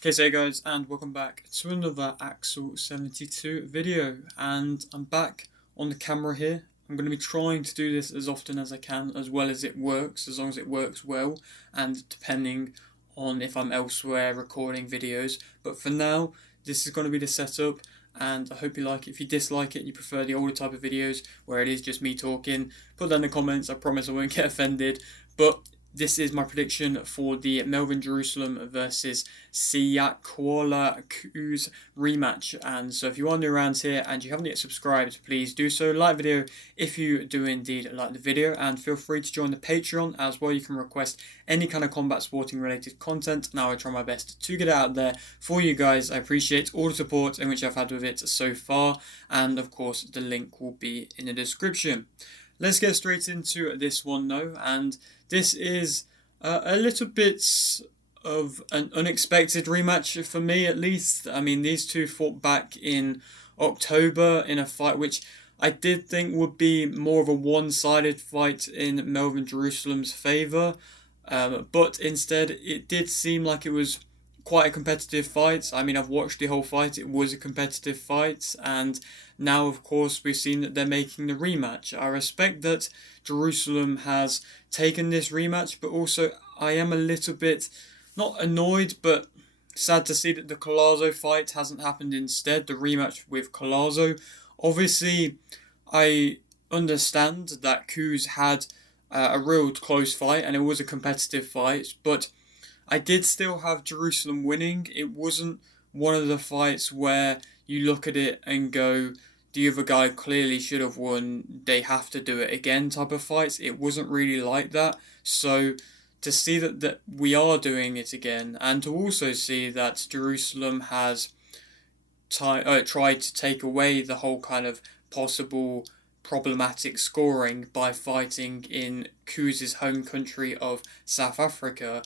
Okay, so hey guys, and welcome back to another Axel 72 video, and I'm back on the camera here. I'm going to be trying to do this as often as I can, as well as it works, as long as it works well, and depending on if I'm elsewhere recording videos. But for now, this is going to be the setup, and I hope you like it. If you dislike it, you prefer the older type of videos where it is just me talking, put that in the comments. I promise I won't get offended. But this is my prediction for the Melvin Jerusalem versus Siyakholwa Kuse rematch. And so if you are new around here and you haven't yet subscribed, please do so. Like the video if you do indeed like the video, and feel free to join the Patreon as well. You can request any kind of combat sporting related content, and I will try my best to get it out there for you guys. I appreciate all the support in which I've had with it so far, and of course the link will be in the description. Let's get straight into this one though, and this is a little bit of an unexpected rematch for me, at least. I mean, these two fought back in October in a fight which I did think would be more of a one-sided fight in Melvin Jerusalem's favour, but instead it did seem like it was quite a competitive fight. I mean, I've watched the whole fight. It was a competitive fight, and now, of course, we've seen that they're making the rematch. I respect that Jerusalem has taken this rematch, but also I am a little bit not annoyed, but sad to see that the Collazo fight hasn't happened instead. The rematch with Collazo. Obviously, I understand that Kuse had a real close fight and it was a competitive fight, but I did still have Jerusalem winning. It wasn't one of the fights where you look at it and go, the other guy clearly should have won, they have to do it again type of fights. It wasn't really like that. So to see that we are doing it again, and to also see that Jerusalem has tried to take away the whole kind of possible problematic scoring by fighting in Kuse's home country of South Africa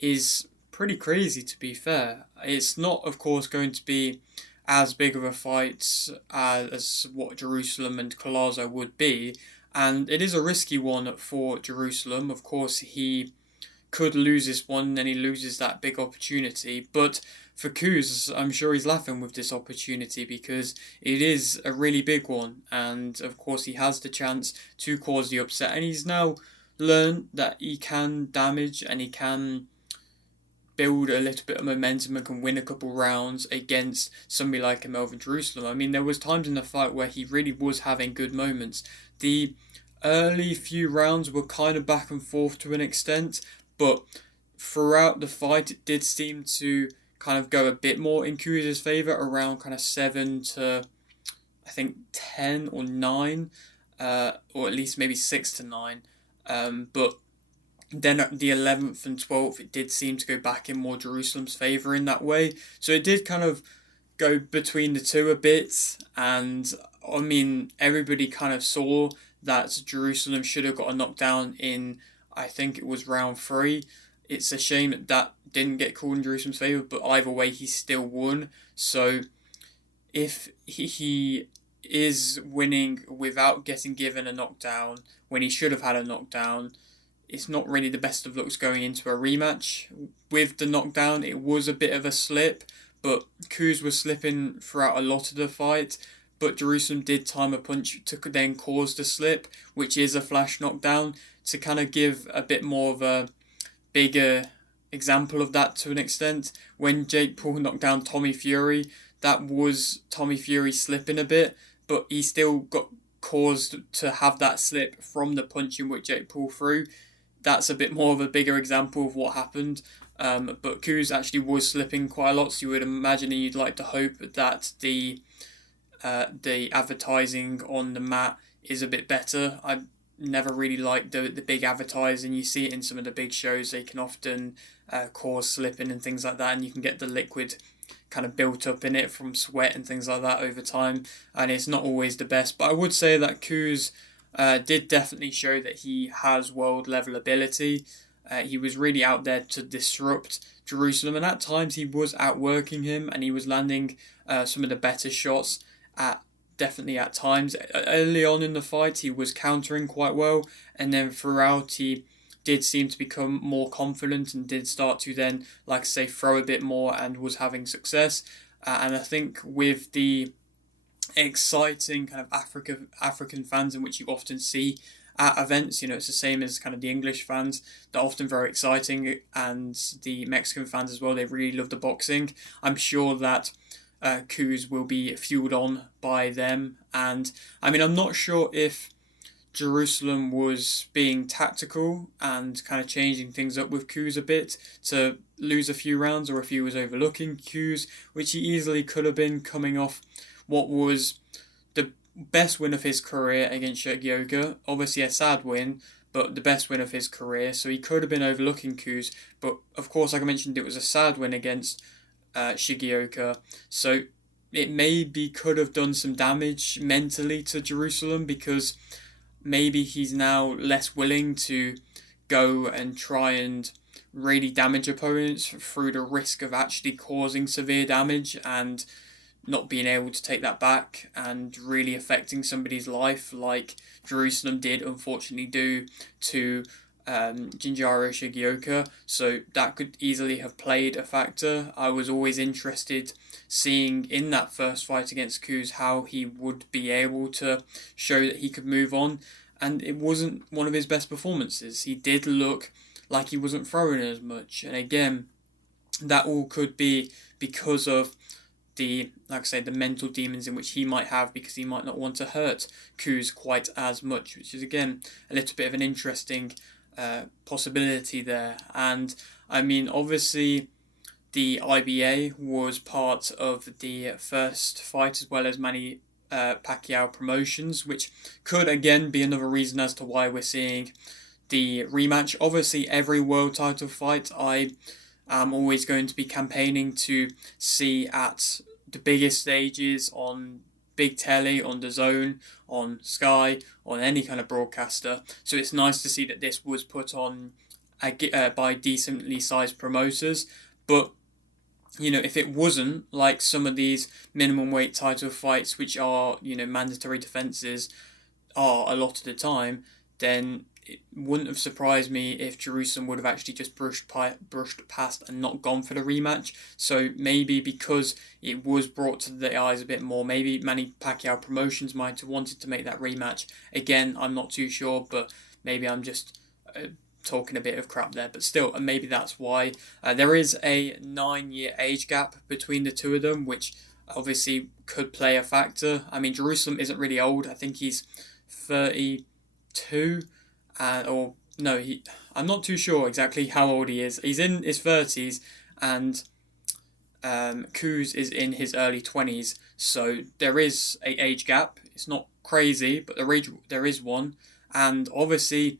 is pretty crazy, to be fair. It's not, of course, going to be as big of a fight as what Jerusalem and Collazo would be, and it is a risky one for Jerusalem. Of course, he could lose this one, and then he loses that big opportunity. But for Kuz, I'm sure he's laughing with this opportunity because it is a really big one, and of course he has the chance to cause the upset, and he's now learned that he can damage and he can build a little bit of momentum and can win a couple rounds against somebody like a Melvin Jerusalem. I mean, there was times in the fight where he really was having good moments. The early few rounds were kind of back and forth to an extent, but throughout the fight it did seem to kind of go a bit more in Kuza's favour, around kind of 7 to I think 10 or 9, or at least maybe 6 to 9. But then at the 11th and 12th, it did seem to go back in more Jerusalem's favour in that way. So it did kind of go between the two a bit. And I mean, everybody kind of saw that Jerusalem should have got a knockdown in, I think it was round 3. It's a shame that that didn't get called in Jerusalem's favour, but either way, he still won. So if he is winning without getting given a knockdown when he should have had a knockdown, it's not really the best of looks going into a rematch. With the knockdown, it was a bit of a slip, but Kuz was slipping throughout a lot of the fight. But Jerusalem did time a punch to then cause the slip, which is a flash knockdown, to kind of give a bit more of a bigger example of that to an extent. When Jake Paul knocked down Tommy Fury, that was Tommy Fury slipping a bit, but he still got caused to have that slip from the punch in which Jake Paul threw. That's a bit more of a bigger example of what happened. But Kuz actually was slipping quite a lot, so you would imagine and you'd like to hope that the advertising on the mat is a bit better. I never really liked the big advertising. You see it in some of the big shows. They can often cause slipping and things like that, and you can get the liquid kind of built up in it from sweat and things like that over time, and it's not always the best. But I would say that Kuz did definitely show that he has world level ability. He was really out there to disrupt Jerusalem, and at times he was outworking him and he was landing some of the better shots definitely at times. Early on in the fight he was countering quite well, and then throughout he did seem to become more confident and did start to then, like I say, throw a bit more and was having success. And I think with the exciting kind of African fans in which you often see at events, it's the same as kind of the English fans. They're often very exciting, and the Mexican fans as well. They really love the boxing. I'm sure that Kuse will be fueled on by them, and I mean, I'm not sure if Jerusalem was being tactical and kind of changing things up with Kuse a bit to lose a few rounds, or if he was overlooking Kuse, which he easily could have been, coming off what was the best win of his career against Shigeoka. Obviously a sad win, but the best win of his career. So he could have been overlooking Kuse, but of course, like I mentioned, it was a sad win against Shigeoka. So it maybe could have done some damage mentally to Jerusalem, because maybe he's now less willing to go and try and really damage opponents through the risk of actually causing severe damage and not being able to take that back and really affecting somebody's life, like Jerusalem did unfortunately do to Jinjaro Shigeoka. So that could easily have played a factor. I was always interested seeing in that first fight against Kuse how he would be able to show that he could move on, and it wasn't one of his best performances. He did look like he wasn't throwing as much, and again, that all could be because of the, like I say, the mental demons in which he might have, because he might not want to hurt Kuse quite as much, which is again a little bit of an interesting possibility there. And I mean, obviously the IBA was part of the first fight, as well as Manny Pacquiao Promotions, which could again be another reason as to why we're seeing the rematch. Obviously every world title fight I am always going to be campaigning to see at the biggest stages, on big telly, on the Zone, on Sky, on any kind of broadcaster. So it's nice to see that this was put on by decently sized promoters. But if it wasn't, like some of these minimum weight title fights, which are mandatory defenses are a lot of the time, then it wouldn't have surprised me if Jerusalem would have actually just brushed past and not gone for the rematch. So maybe because it was brought to the eyes a bit more, maybe Manny Pacquiao Promotions might have wanted to make that rematch. Again, I'm not too sure, but maybe I'm just talking a bit of crap there. But still, maybe that's why. There is a 9-year age gap between the two of them, which obviously could play a factor. I mean, Jerusalem isn't really old. I think he's 32. I'm not too sure exactly how old he is. He's in his 30s, and Kuse is in his early 20s. So there is a age gap. It's not crazy, but there is one. And obviously,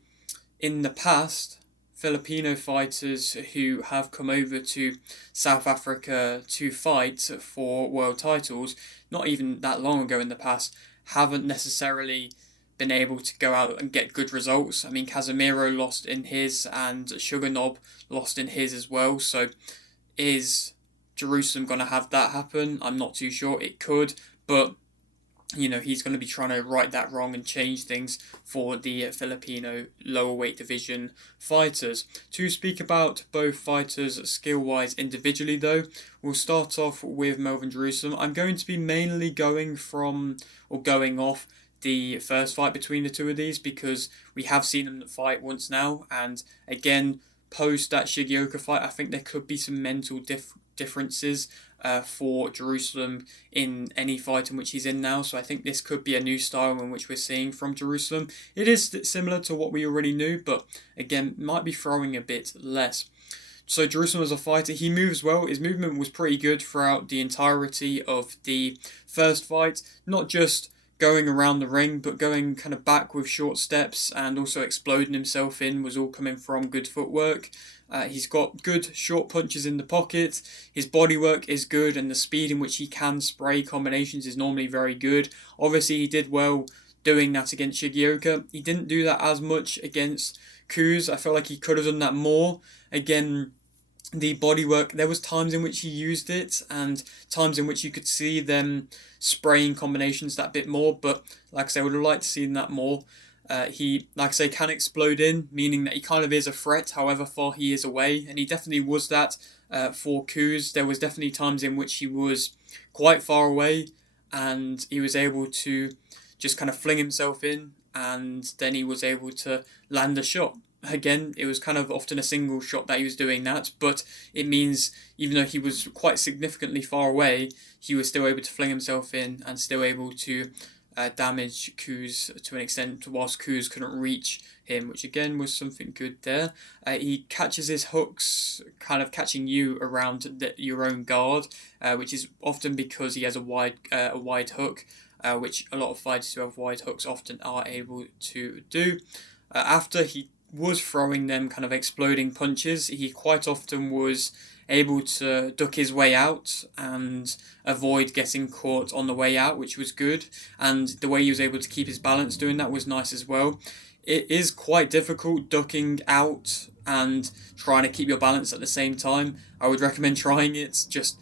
in the past, Filipino fighters who have come over to South Africa to fight for world titles, not even that long ago in the past, haven't necessarily been able to go out and get good results. I mean, Casemiro lost in his, and Sugar Knob lost in his as well. So is Jerusalem going to have that happen? I'm not too sure. It could, but he's going to be trying to right that wrong and change things for the Filipino lower weight division fighters. To speak about both fighters skill-wise individually though, we'll start off with Melvin Jerusalem. I'm going to be mainly going off the first fight between the two of these, because we have seen them fight once now, and again, post that Shigeoka fight, I think there could be some mental differences for Jerusalem in any fight in which he's in now. So I think this could be a new style in which we're seeing from Jerusalem. It is similar to what we already knew, but again, might be throwing a bit less. So Jerusalem as a fighter, he moves well. His movement was pretty good throughout the entirety of the first fight, not just going around the ring, but going kind of back with short steps, and also exploding himself in was all coming from good footwork. He's got good short punches in the pocket. His body work is good, and the speed in which he can spray combinations is normally very good. Obviously, he did well doing that against Shigeoka. He didn't do that as much against Kuse. I felt like he could have done that more. Again, the bodywork, there was times in which he used it and times in which you could see them spraying combinations that bit more, but like I say, I would have liked to see that more. He, like I say, can explode in, meaning that he kind of is a threat however far he is away, and he definitely was that for Kuse. There was definitely times in which he was quite far away, and he was able to just kind of fling himself in, and then he was able to land a shot. Again, it was kind of often a single shot that he was doing that, but it means even though he was quite significantly far away, he was still able to fling himself in and still able to damage Kuse to an extent whilst Kuse couldn't reach him, which again was something good there. He catches his hooks, kind of catching you around your own guard, which is often because he has a wide hook, which a lot of fighters who have wide hooks often are able to do. After he was throwing them kind of exploding punches, he quite often was able to duck his way out and avoid getting caught on the way out, which was good. And the way he was able to keep his balance doing that was nice as well. It is quite difficult ducking out and trying to keep your balance at the same time. I would recommend trying it, just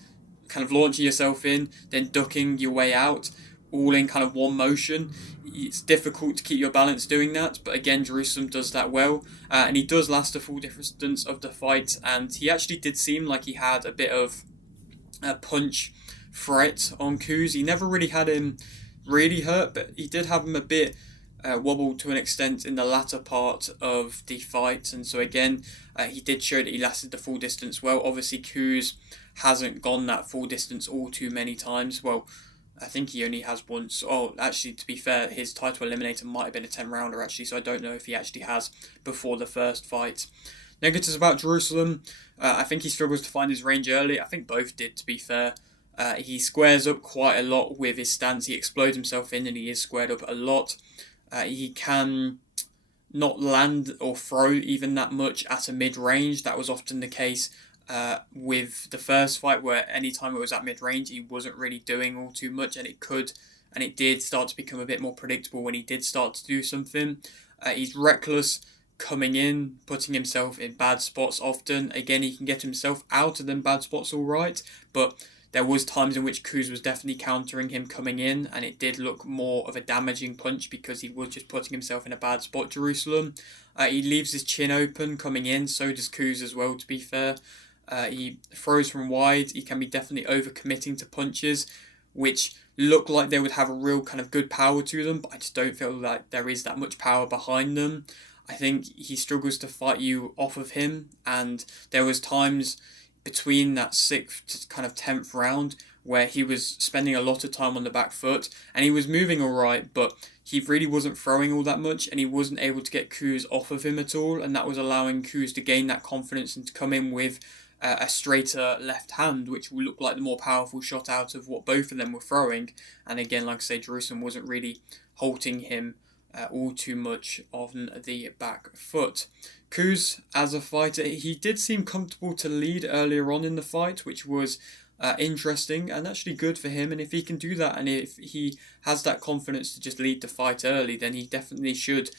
kind of launching yourself in, then ducking your way out, all in kind of one motion. It's difficult to keep your balance doing that, but again, Jerusalem does that well, and he does last the full distance of the fight, and he actually did seem like he had a bit of a punch threat on Kuse. He never really had him really hurt, but he did have him a bit wobbled to an extent in the latter part of the fight, and so again, he did show that he lasted the full distance well. Obviously, Kuse hasn't gone that full distance all too many times. Well, I think he only has once. Oh, actually, to be fair, his title eliminator might have been a 10-rounder, actually, so I don't know if he actually has before the first fight. Negatives about Jerusalem, I think he struggles to find his range early. I think both did, to be fair. He squares up quite a lot with his stance. He explodes himself in, and he is squared up a lot. He can not land or throw even that much at a mid-range. That was often the case with the first fight, where anytime it was at mid-range he wasn't really doing all too much, and it did start to become a bit more predictable when he did start to do something. He's reckless coming in, putting himself in bad spots often. Again, he can get himself out of them bad spots all right, but there was times in which Kuse was definitely countering him coming in, and it did look more of a damaging punch because he was just putting himself in a bad spot, Jerusalem. He leaves his chin open coming in, so does Kuse as well, to be fair. He throws from wide. He can be definitely overcommitting to punches, which look like they would have a real kind of good power to them, but I just don't feel like there is that much power behind them. I think he struggles to fight you off of him, and there was times between that 6th to kind of 10th round where he was spending a lot of time on the back foot, and he was moving alright, but he really wasn't throwing all that much, and he wasn't able to get Kuse off of him at all, and that was allowing Kuse to gain that confidence and to come in with a straighter left hand, which will look like the more powerful shot out of what both of them were throwing. And again, like I say, Jerusalem wasn't really halting him all too much on the back foot. Kuse, as a fighter, he did seem comfortable to lead earlier on in the fight, which was interesting and actually good for him. And if he can do that, and if he has that confidence to just lead the fight early, then he definitely should.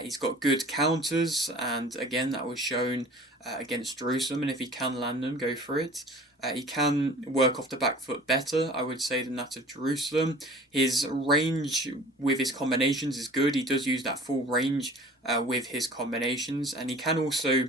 He's got good counters, and again, that was shown against Jerusalem, and if he can land them, go for it. He can work off the back foot better, I would say, than that of Jerusalem. His range with his combinations is good. He does use that full range with his combinations, and he can also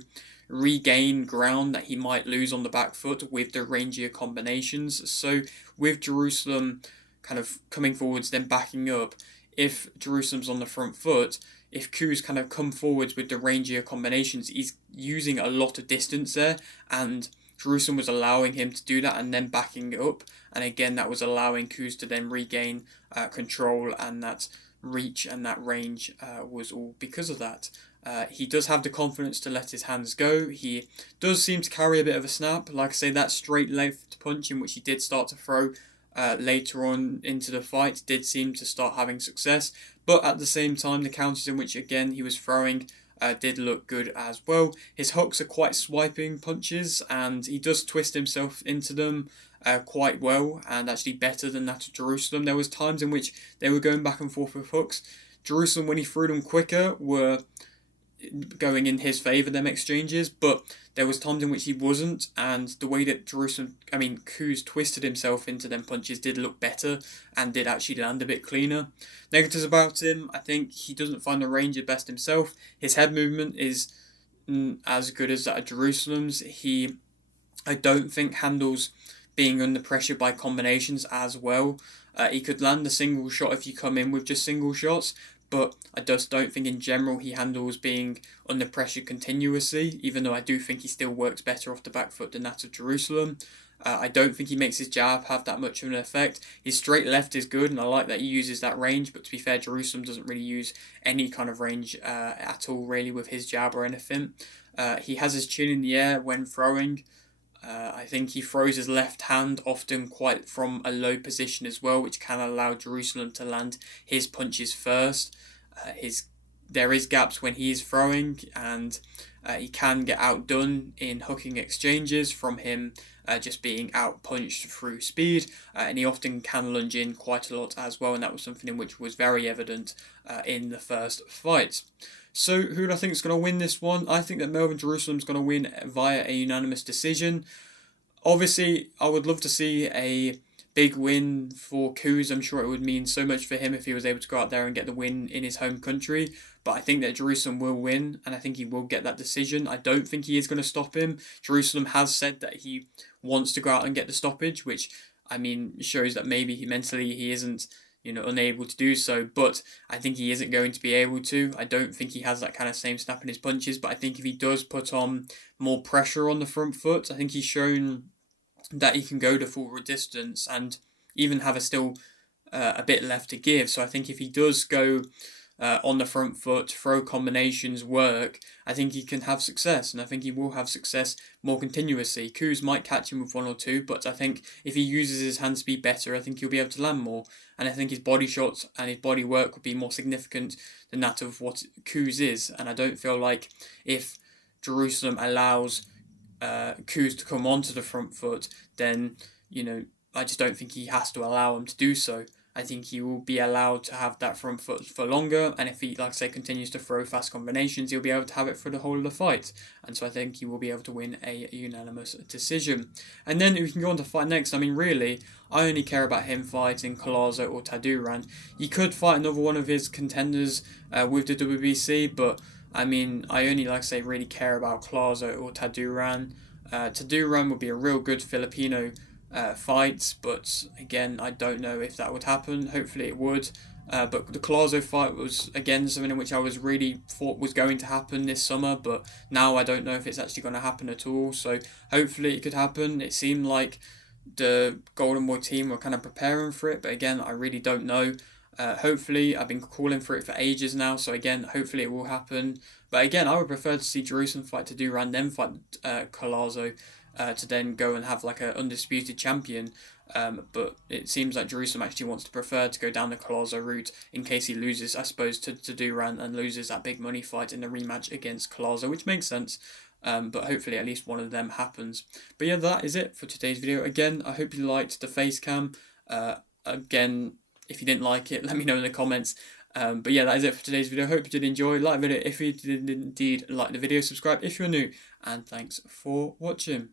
regain ground that he might lose on the back foot with the rangier combinations. So with Jerusalem kind of coming forwards, then backing up, if Jerusalem's on the front foot, if Kuse kind of come forwards with the rangier combinations, he's using a lot of distance there, and Jerusalem was allowing him to do that and then backing up, and again that was allowing Kuse to then regain control, and that reach and that range was all because of that. He does have the confidence to let his hands go. He does seem to carry a bit of a snap. Like I say, that straight left punch in which he did start to throw later on into the fight did seem to start having success, but at the same time the counters in which again he was throwing did look good as well. His hooks are quite swiping punches, and he does twist himself into them quite well, and actually better than that of Jerusalem. There was times in which they were going back and forth with hooks. Jerusalem, when he threw them quicker, going in his favour, them exchanges, but there was times in which he wasn't, and the way that Kuse twisted himself into them punches did look better and did actually land a bit cleaner. Negatives about him, I think he doesn't find the range the best himself. His head movement is as good as that of Jerusalem's. I don't think handles being under pressure by combinations as well. He could land a single shot if you come in with just single shots, but I just don't think in general he handles being under pressure continuously, even though I do think he still works better off the back foot than that of Jerusalem. I don't think he makes his jab have that much of an effect. His straight left is good, and I like that he uses that range, but to be fair, Jerusalem doesn't really use any kind of range at all, really, with his jab or anything. He has his chin in the air when throwing. I think he throws his left hand often quite from a low position as well, which can allow Jerusalem to land his punches first. There is gaps when he is throwing, and he can get outdone in hooking exchanges from him just being out punched through speed, and he often can lunge in quite a lot as well, and that was something in which was very evident in the first fight. So who do I think is going to win this one? I think that Melvin Jerusalem's going to win via a unanimous decision. Obviously, I would love to see a big win for Kuse. I'm sure it would mean so much for him if he was able to go out there and get the win in his home country. But I think that Jerusalem will win, and I think he will get that decision. I don't think he is going to stop him. Jerusalem has said that he wants to go out and get the stoppage, which, shows that maybe he isn't unable to do so, but I think he isn't going to be able to. I don't think he has that kind of same snap in his punches, but I think if he does put on more pressure on the front foot, I think he's shown that he can go the full distance and even have a bit left to give. So I think if he does go on the front foot, throw combinations work, I think he can have success, and I think he will have success more continuously. Kuse might catch him with one or two, but I think if he uses his hand speed better, I think he'll be able to land more, and I think his body shots and his body work would be more significant than that of what Kuse is, and I don't feel like if Jerusalem allows Kuse to come onto the front foot, then I just don't think he has to allow him to do so. I think he will be allowed to have that front foot for longer, and if he, like I say, continues to throw fast combinations, he'll be able to have it for the whole of the fight, and so I think he will be able to win a unanimous decision. And then we can go on to fight next. really, I only care about him fighting Collazo or Taduran. He could fight another one of his contenders with the WBC, but I only, like I say, really care about Collazo or Taduran. Taduran would be a real good Filipino fights, but again, I don't know if that would happen. Hopefully it would. But the Collazo fight was, again, something in which I was really thought was going to happen this summer, but now I don't know if it's actually going to happen at all. So hopefully it could happen. It seemed like the Golden Boy team were kind of preparing for it, but again, I really don't know. Hopefully, I've been calling for it for ages now, so again, hopefully it will happen. But again, I would prefer to see Jerusalem fight Taduran, then fight Collazo, to then go and have like an undisputed champion. But it seems like Jerusalem actually wants to prefer to go down the Collazo route in case he loses, I suppose, to Taduran and loses that big money fight in the rematch against Collazo, which makes sense. But hopefully at least one of them happens. But yeah, that is it for today's video. Again, I hope you liked the face cam. Again, if you didn't like it, let me know in the comments. But yeah, that is it for today's video. Hope you did enjoy. Like the video if you did indeed like the video. Subscribe if you're new. And thanks for watching.